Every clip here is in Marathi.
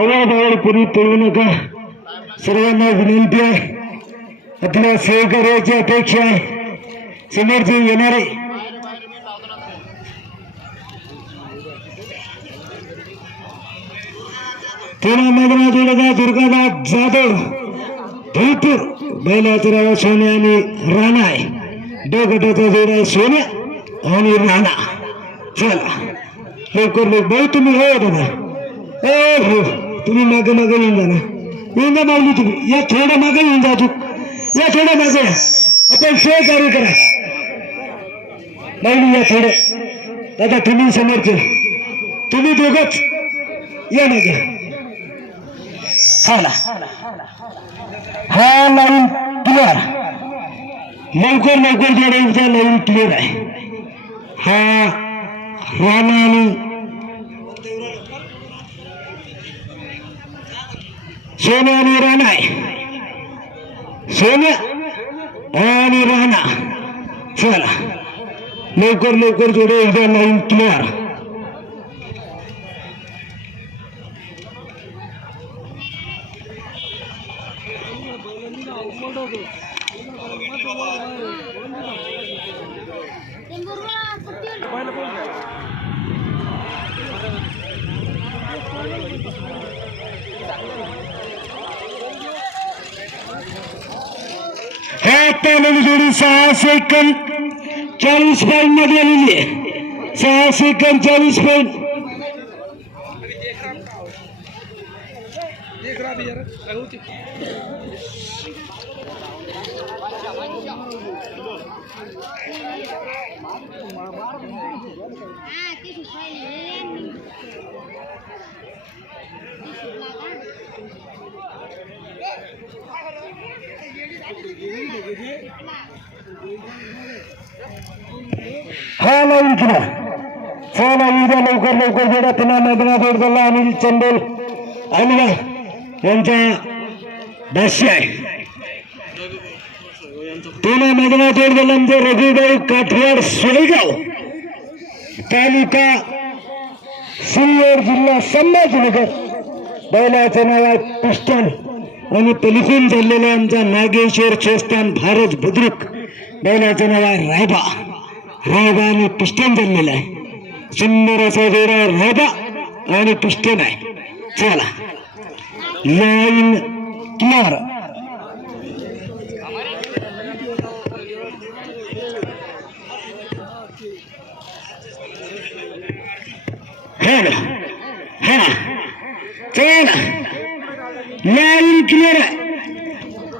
आवाज पुरी पळू नका. सर्वांना विनंती आहे, आपल्या सहकार्याची अपेक्षा आहे. समोरचे येणारे पुन्हा मैदानात दुर्गानाथ जाधव भरपूर बैलाचं नाव सोने आणि राणा आहे. ड गटाचा जोडा आहे सोन्या आणि राणा. चला लवकर लवकर भाऊ तुम्ही हो दादा. हो तुम्ही मागे मागे येऊन जा ना. येऊन जा माऊली तुम्ही. या थोडं मागे येऊन जा. तू या थोडं मागे. आपण सहकार्य करा माऊली. या थोडं दादा तुम्ही समोरचे तुम्ही दोघच या मागे. चला हा लाईन क्लिअर. लवकर लवकर जोडायचा लाईन क्लिअर आहे. हा राणा आणि सोन्या आणि राणा आहे. सोन्या आणि राणा. चला लवकर लवकर जोडायचा लाईन क्लिअर. जोडी 6 सेकंद 40 पॉईंट मध्ये आलेली आहे. 6 सेकंद 40 पॉईंट. हा लाईन किना. चला उद्या लवकर लवकर जोडा. पुन्हा मैदानात जोडला अनिल चंदोल आणि यांचा भाष्य आहे. पुन्हा मैदानात जोडला आमचे रघुभाई काठवाड सोयगाव तालुका सिल्लोड जिल्हा संभाजीनगर. बैलाचं नाव आहे पिस्टन आणि पलिकून चाललेला आमचा नागेश्वर चेस्तान भारत बुद्रुक. बैलाचं नाव आहे रायबा. रायबा आणि पिस्टन चाललेला आहे. सुंदर असा जोडा रायबा आणि पिस्टन आहे. चला लाईन क्लिअर. चला लाईन क्लिअर आहे.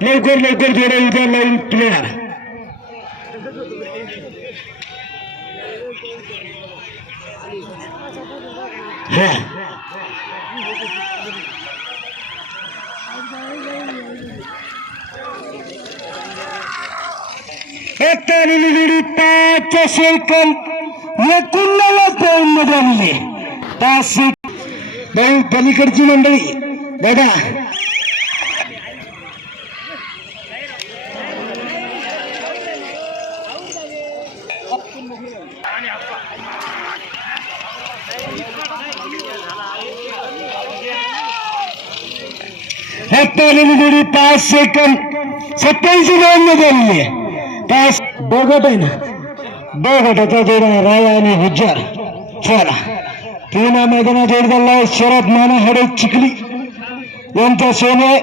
लवकर लवकर जोडा उद्या लाईन क्लिअर. जोडी 5 सेकंद 19 पॉईंट मध्ये आलेली. 5 सेकंद भाऊ पलीकडची मंडळी बघा. जोडी 5 सेकंद 27 पॉईंट मध्ये आलेली आहे. 5 बघत आहे ना. बघटाचा जोडा राय आणि हुज्जर. चला पुन्हा मैदानात जोड झाला शरद माना हडे चिखली यांचा सोने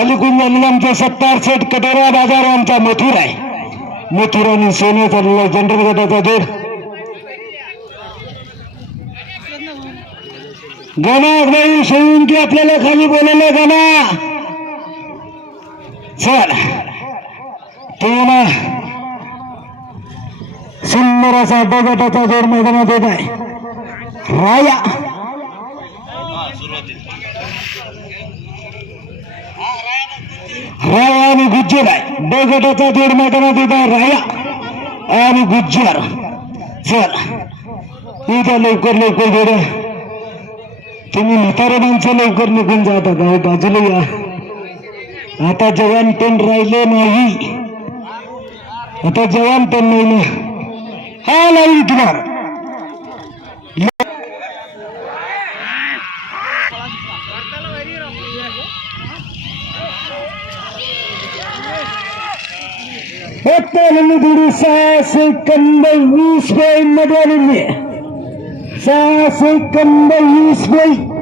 अलीकुंज झालेला आमचा 70 सेट कटोरा बाजार आमचा मथुर आहे. मथुर आणि सोने चाललेला जनरल गटाचा जोड. गाणं सोडून की आपल्याला खाली बोलायला गाणं. चला पुन्हा सुंदर असा गटाचा जोड मैदानात येत आहे. राया राया आणि गुज्जर आहे. ब गटाचा जोड मैदानात येत आहे. राया आणि गुज्जर. चला उद्या लवकर लवकर जोडा. तुम्ही म्हातारे माणसं लवकर निघून जात आता. बाजूला या. आता जवान पण राहिले नाही. आता जवान पण नाही ना. हा लाईन क्लिअर. एकट्याने थोडी 6 सेकंद 20 मध्ये आलेली आहे. 6 सेकंद 20